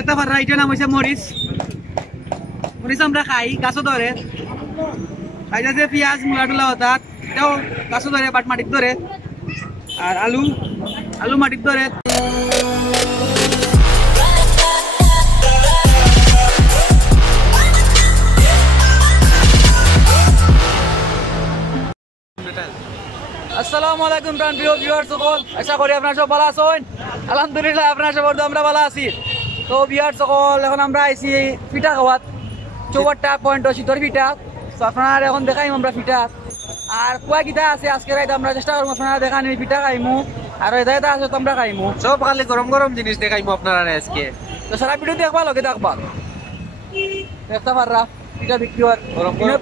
এটা ভার রাইটের নাম হইছে মরিচ মরিচ আমরা খাই গাছ ধরে খাইতে যে পেঁয়াজ মুলা টুলা হঠাৎ এটাও গাছ ধরে বাট মাটির ধরে আর আলু আলু মাটির ধরে আসসালামু আলাইকুম প্রিয় ভিউয়ার্স সকল আশা করি আপনারা সব ভালো আছেন আলহামদুলিল্লাহ আপনারা সব আমরা ভালো আছি তো ভিউয়ার্স সকল এখন আমরা আইছি পিঠা খাওয়াত 54 পয়েন্ট শীতর পিঠা তো আপনারা এখন দেখাইম আমরা পিঠা আর কুয়া কিটা আছে আজকে রাইতে আমরা চেষ্টা করব আপনারা দেখানি পিঠা খাইমু আর এটা আছে তো আমরা খাইমু সব খালি গরম গরম জিনিস দেখাইমু আপনারা আজকে তো সারা ভিডিও দেখবা লগে দেখবা দেখতে পাররা পিঠা বিক্রি হয়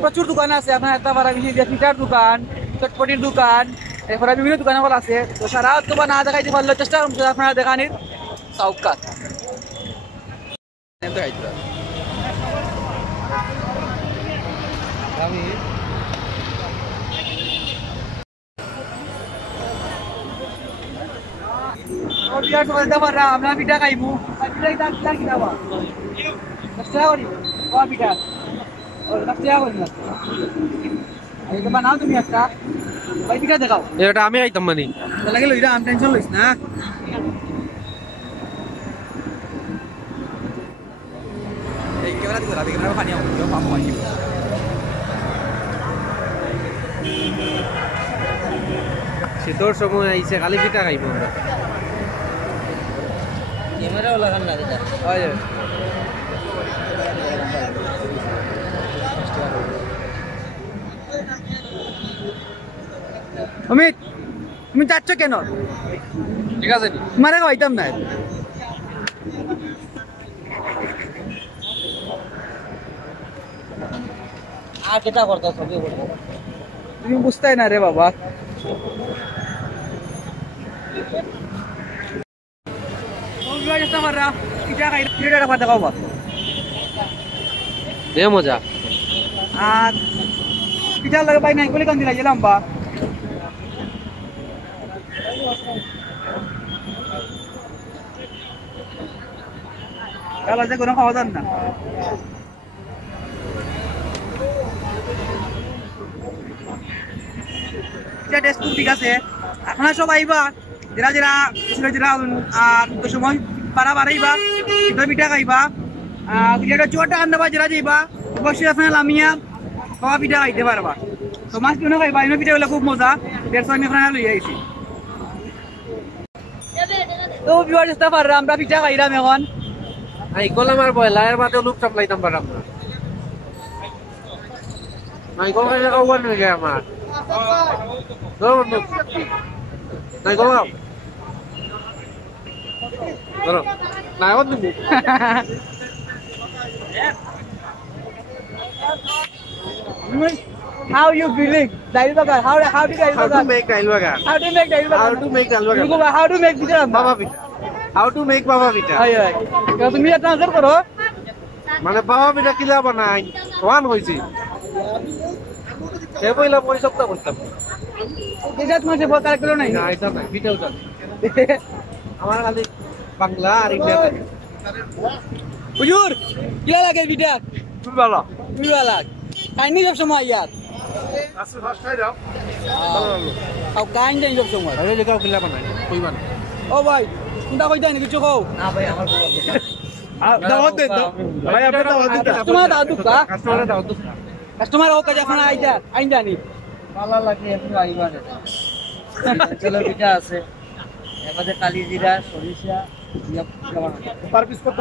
প্রচুর দোকান আছে আপনারা দেখতে পাররা পিঠার দোকান চটপটির দোকান এরপরে বিভিন্ন দোকানগুলো আছে তো সারা তোমার না দেখাইতে পারলে চেষ্টা করুন আপনারা দেখানির চৌকাত আমরা পিঠা খাইমু পিঠা বানাও তুমি একটা ভাই পিঠা দেখাও এটা আমি খাইতাম মানে লাগে লইরা আম টেনশন লইস না এই ক্যামেরা দিও রাতে ক্যামেরা পানি আও কেউ পাবো আই শীতর সময় আইছে খালি পিঠা খাইবো আমরা ক্যামেরাও লাগান না এটা হয় অমিত তুমি যাচ্ছ কেন ঠিক আছে তোমারে খাইতাম না আর কেটা করতে সবই বলবো তুমি বুঝতাই না রে বাবা দে মজা আর পিঠা লাগে ভাই নাই বলে কান দিলা গেলাম বা কালা যে কোনো খাওয়া যান না টেস্ট ঠিক আছে আপনারা সব আইবা যারা যারা আর সময় পারা বাড়াইবা পিঠা খাইবা পিঠাটা চুয়াটা আনবা যারা যাইবা অবশ্যই আপনারা লামিয়া খাওয়া পিঠা খাইতে পারবা তো মাছ কিনে খাইবা এনে পিঠাগুলো খুব মজা দেড়শো আমি আপনারা লই আইছি তো বিবার চেষ্টা পাররা আমরা পিঠা খাইলাম এখন নাইকল আমার বয়লার বাদে লুক চাপলাইতাম পারাম না নাইকল খাইলে খাওয়ার নয় যায় আমার নাইকল খাও ধরো নাইকল তুমি How you feeling? Dail bagar. How to dail bagar? How to make dail bagar? How to make dail bagar? How to make dail bagar? How to make pita? Baba pita. How to make baba pita? Ay ay. Kaya তুমি এটা আনসার করো মানে বাবা পিঠা কিলা বানাই ওয়ান হইছি সে পয়লা মই সপ্তাহ করতাম এটা তোমার সে বড় কারেক্ট নাই না এটা নাই পিঠাও জানি আমার খালি বাংলা আর ইন্ডিয়া জানি হুজুর কিলা লাগে পিঠা খুব ভালো লাগ কাইনি সব সময় ইয়ার আসলে ফার্স্ট খাই দাও আও কাইন দেই সব সময় আরে দেখাও কিলা বানাই কইবা না ও ভাই কোনটা কইতা নি কিছু কও না ভাই আমার দাওয়াত দেন তো ভাই আপনি দাওয়াত দিতে কাস্টমার দাওয়াত দুকা কাস্টমার দাওয়াত দিতে কাস্টমার ও কাজে আপনারা আইন জানি ভালো লাগে একটু আইবা না চলো পিঠা আছে আমাদের কালি জিরা সরিষা পার পিস কত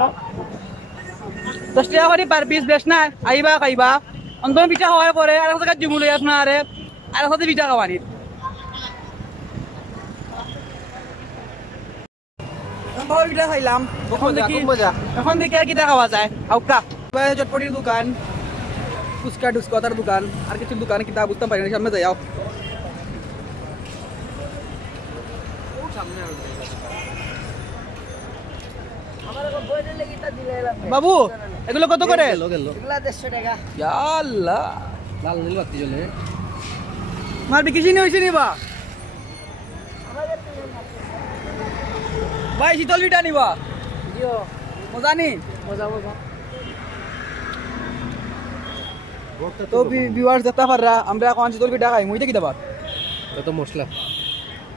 10 টাকা করে পার পিস বেশ না আইবা খাইবা অন্তর পিঠা খাওয়ার পরে আর একটা কাজ জুমুলে আপনারে আর সাথে পিঠা খাওয়ানি আমরা পিঠা খাইলাম এখন দেখি আর কিটা খাওয়া যায় আউকা চটপটির দোকান ফুচকা টুচকার দোকান আর কিছু দোকান কিতা বুঝতে পারি না সামনে যাই আও বাবু এগুলো কত করে এগুলা 150 টাকা আল্লাহ লাল নীল বাতি জ্বলে মার বিকিছি নি হইছে নি বা ভাই শীতল পিঠা নিবা দিও মজা নি মজা মজা তো ভিউয়ার্স দেখতে পাররা আমরা এখন চিতল পিঠা খাই মুইতে কি দাবার কত মশলা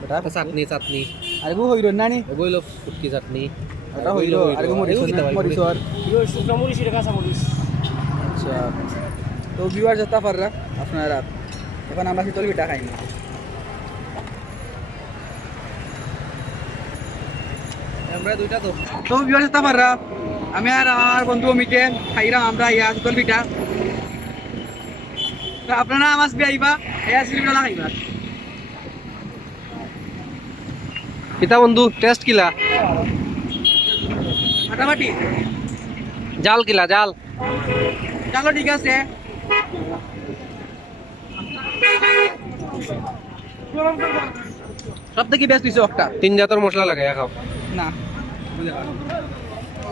বেটা চাটনি চাটনি আরে গো হইরো না নি এগুলো ফুটকি চাটনি ওটা হইরো আরে গো মরিস মরিসর শুকনো মরিচ এটা কাঁচা মরিচ আচ্ছা তো ভিউয়ার্স দেখতে পাররা আপনারা এখন আমরা চিতল পিঠা খাই আমরা দুইটা তো তো ভিউয়ার্স দেখতে পাররা আমি আর আমার বন্ধু অমিতে খাইরাম আমরা ইয়া চিতল পিঠা তো আপনারা মাছ বিয়াইবা এয়া সিলবেলা খাইবা কিতা বন্ধু টেস্ট কিলা ফাটাফাটি জাল কিলা জাল চলো ঠিক আছে সব থেকে বেস্ট হইছে একটা 3 জাতের মশলা লাগাই খাও না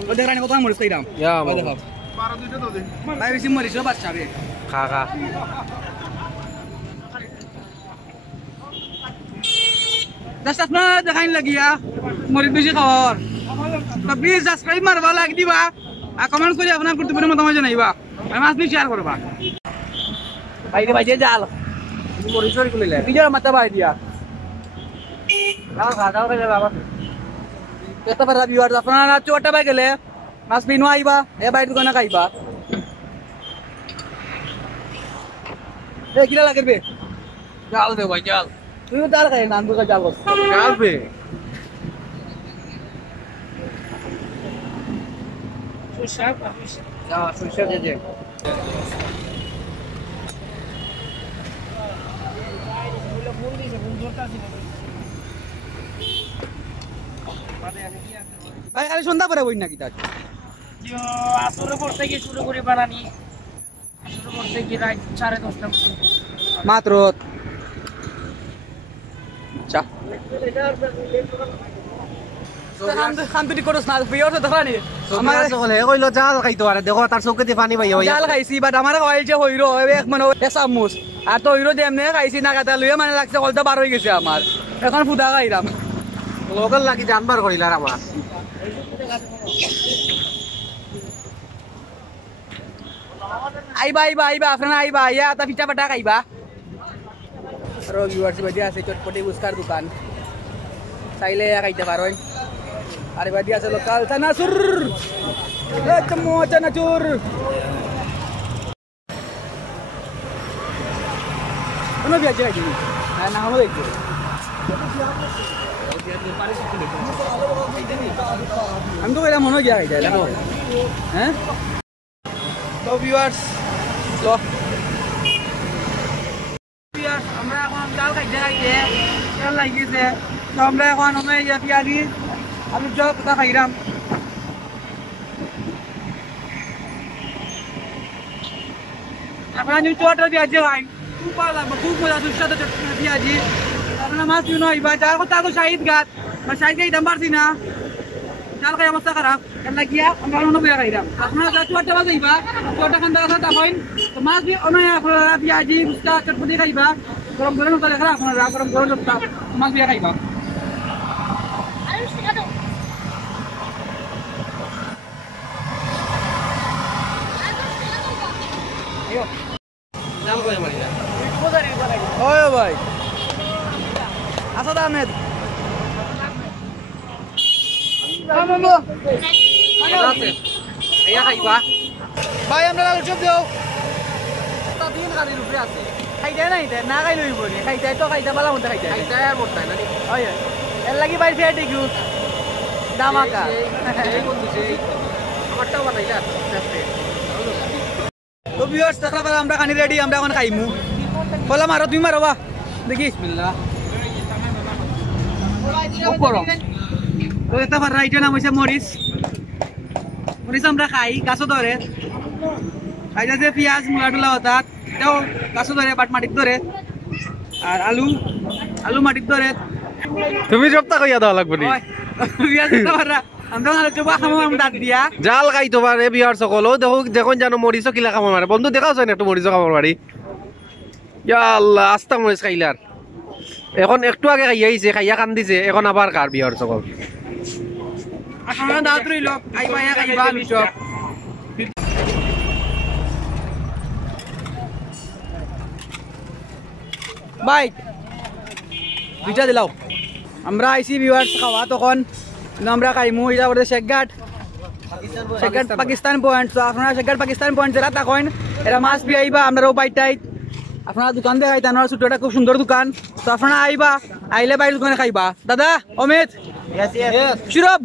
ও দেখ রানি কত মরিস খাইরাম ইয়া ও দেখো 12 দুইটা তো দে ভাই বেশি মরিস বাচ্চা বে খা খা জাস্ট আপনার দেখাইন লাগিয়া মরিস বেশি খাওয়ার তো প্লিজ সাবস্ক্রাইব মারবা লাইক দিবা আর কমেন্ট করে আপনার গুরুত্বপূর্ণ মতামত জানাইবা আর মাছ নি শেয়ার করবা ভাই রে ভাই যে জাল মরিচর কইলা নিজের মাথা ভাই দিয়া দাও খা দাও রে বাবা দেখতে পারা ভিউয়ার্স আপনারা চোরটা বাই গেলে মাছ বিনো আইবা এ বাইর দোকানে খাইবা এ কিলা লাগবে জাল দে ভাই জাল তুই ডাল খাই নাম দুকা জাল বস জাল বে সরষে দিয়ে দে ভাই খালি সন্ধ্যা পরে বই নাকি তার আসরে পড়তে গিয়ে শুরু করে বানানি আসরে পড়তে গিয়ে রাত 10:30 মাত্র চা শান্তি করছ না ভিউয়ার্স দেখানি আমার সকলে কইলো জাল খাইতো আরে দেখো তার চোখে দিয়ে পানি পাইয়া জাল খাইছি বাট আমার কইল যে হইরো এক মানে এক চামচ আর তো হইরো দেমনে খাইছি না কাটা লইয়া মানে লাগছে কলটা বার হয়ে গেছে আমার এখন ফুদা খাইরাম লোকাল লাগি জানবার করিলার আমার আইবা আইবা আইবা আপনারা আইবা ইয়া তা পিঠা পাটা খাইবা আর ভিউয়ার্স বাদি আছে চটপটি বুসকার দোকান চাইলে খাইতে পারেন আর বাদি আছে লোকাল চানাচুর এ চমো চানাচুর কোন বিয়াজি খাইছি না না হামো দেখছি আমি তো কইলাম মনে গিয়া খাইতে হ্যাঁ তো ভিউয়ার্স লো ভিউয়ার্স আমরা এখন জাল খাইতে খাইতে তেল লাগিছে তো আমরা এখন আমি ইয়া পিয়াজি আলু চপ তা খাইরাম আপনারা নিউ চটটা পিয়াজি খাই খুব ভালো লাগবে খুব মজা সুস্বাদু চটপটি পিয়াজি আপনারা মাছ কিনো আইবা যার কথা তো শাহিদ ঘাট বা শাহিদ ঘাট দাম পারছি না জাল খাই অবস্থা খারাপ এর লাগিয়া আমরা অন্য বইয়া খাইরাম আপনারা যা চটটা বাজাইবা চটটা খান দাদা তা হইন তো মাছ বি অন্য আপনারা পিয়াজি ফুচকা চটপটি খাইবা গরম গরম তো দেখা আপনারা গরম গরম চটটা মাছ বিয়া খাইবা জাল কই মারিলা ওই ভাই আসাদ আহমেদ খাইয়া খাইবা ভাই আমরা আলু চপ দেও দিন গাড়ির উপরে আছে খাইতে নাই না খাই লইব নি খাইতে তো খাইতে পালা মধ্যে খাইতে খাইতা আর মোটা না হয় এর লাগি ভাই ফেট ইউ দামাকা এই বন্ধু সেই আমারটাও বানাইলা তো ভিউয়ার্স দেখা পারা আমরা কানি রেডি আমরা এখন খাইমু বলা মারো তুমি মারো বা দেখি বিসমিল্লাহ খুব গরম তো এটা পারা এটা নাম হইছে মরিচ মরিচ আমরা খাই গাছও ধরে খাইতে যে পেঁয়াজ মুলা টুলা হঠাৎ এটাও গাছও ধরে বাট মাটিত ধরে আর আলু আলু মাটিত ধরে তুমি সপ্তাহ কইয়া দাও লাগবে নি পেঁয়াজ দিতে পারা আমরা আলু চোপা খামো আমি দাঁত দিয়া জাল খাইতো পারে বিহার সকল দেখো দেখুন জানো মরিচ কিলা খাবো মারে বন্ধু দেখাও না একটু মরিচ খাবো পারি ইয়া আল্লাহ আস্তা মরিচ খাইলার এখন একটু আগে খাইয়া আইছে খাইয়া কান্দিছে এখন আবার কার বিহার সকল আপনারা দাঁত রইল আইবা আইবা মিশব ভাই দুইটা দিলাও আমরা আইসি ভিউয়ার্স খাওয়া তখন আমরা খাইমু এটা বলতে শেখঘাট পাকিস্তান পয়েন্ট তো আপনারা শেখঘাট পাকিস্তান পয়েন্ট যারা তখন এরা মাছ বি আইবা আমরাও বাইটাই আপনারা দোকান দেখাই তার ছোট একটা খুব সুন্দর দোকান তো আপনারা আইবা আইলে বাইরের দোকানে খাইবা দাদা অমিত সুরভ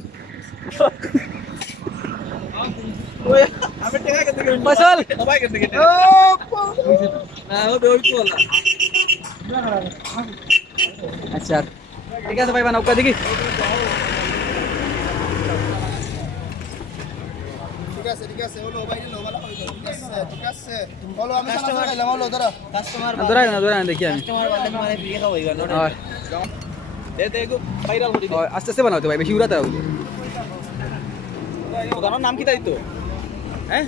ফসল আচ্ছা ঠিক আছে ভাই বানাও দেখি ঠিক আছে হলো ভাই লো ভালো ঠিক আছে হলো আমি কাস্টমার খাইলাম হলো ধরাই না দেখি আমি কাস্টমার বাদে মানে ফ্রি খাওয়াই গেল দে গো ভাইরাল হতে আস্তে আস্তে বানাও ভাই বেশি উড়াতে হবে দোকানের নাম কি তাই তো হ্যাঁ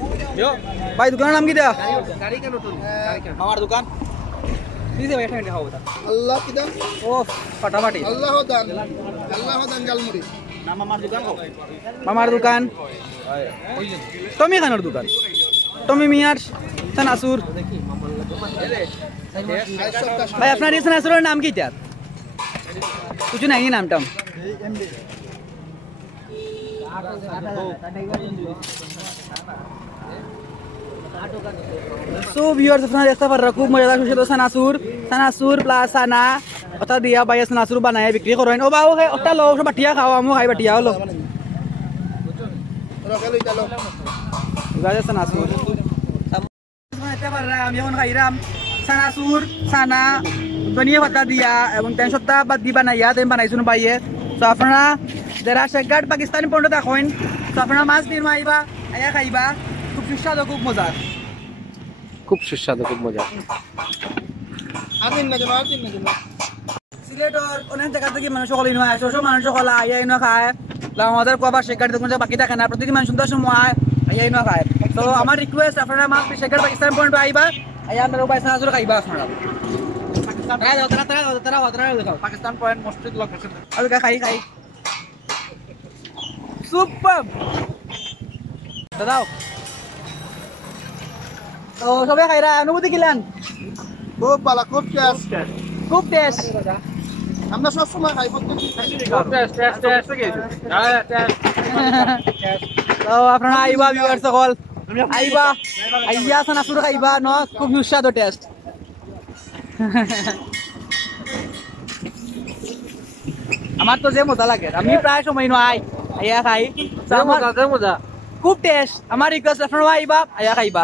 ভাই দোকানের নাম কি দেয়া গাড়ি কেন তো আমার দোকান দিছে ভাই একটা খাওয়া আল্লাহ কি দাম ও ফাটাফাটি আল্লাহ দান জালমুড়ি নাম মামার দোকান টমি খানের দোকান টমি মিয়ার সানাসুর ভাই আপনার এই সানাসুরের নাম কি তার কিছু নাই নামটাম সো ভিউয়ার্স আপনারা দেখতে পারেন খুব মজাদার সুস্বাদু সানাসুর প্লাস সানা ওটা দিয়া বাইয়া সানাসুর বানায় বিক্রি করেন ও বাবু ওটা লো সব বাটিয়া খাও আমু খাই বাটিয়া হলো রকেলই দালো গাজা সানাসুর দেখতে পারেন আমি এখন খাইরাম সানাসুর সানা ধনিয়া পাতা দিয়া এবং 3 সপ্তাহ বাদ দি বানাইয়া তেম বানাইছুন বাইয়ে তো আপনারা যারা শেখঘাট পাকিস্তানি পয়েন্ট দেখেন তো আপনারা মাছ নির্মা আইবা আয়া খাইবা খুব সুস্বাদু খুব মজার খুব সুস্বাদু খুব মজা আদিন না জানো সিলেটর অনেক জায়গা থেকে মানুষ সকল ইনো আসে সব মানুষ সকল আইয়া ইনো খায় আমাদের কবার শেখঘাট দেখুন বাকি থাকে না প্রতিদিন মানুষ সুন্দর সময় আইয়া ইনো খায় তো আমার রিকোয়েস্ট আপনারা মাছ শেখঘাট পাকিস্তান পয়েন্ট আইবা আইয়া আমরা উপায় সাহায্য খাইবা আপনারা পাকিস্তান পয়েন্ট মসজিদ লোকেশন আমি খাই সুপার দাদাও তো সবাই খাইরা অনুভূতি কিলান খুব ভালো খুব টেস্ট খুব টেস্ট আমরা সব সময় খাই তো আপনারা আইবা ভিউয়ার্স সকল আইবা আইয়া সানাসুর খাইবা ন খুব সুস্বাদু টেস্ট আমার তো যে মজা লাগে আমি প্রায় সময় নয় আইয়া খাই মজা খুব টেস্ট আমার রিকোয়েস্ট আপনারা আইবা আইয়া খাইবা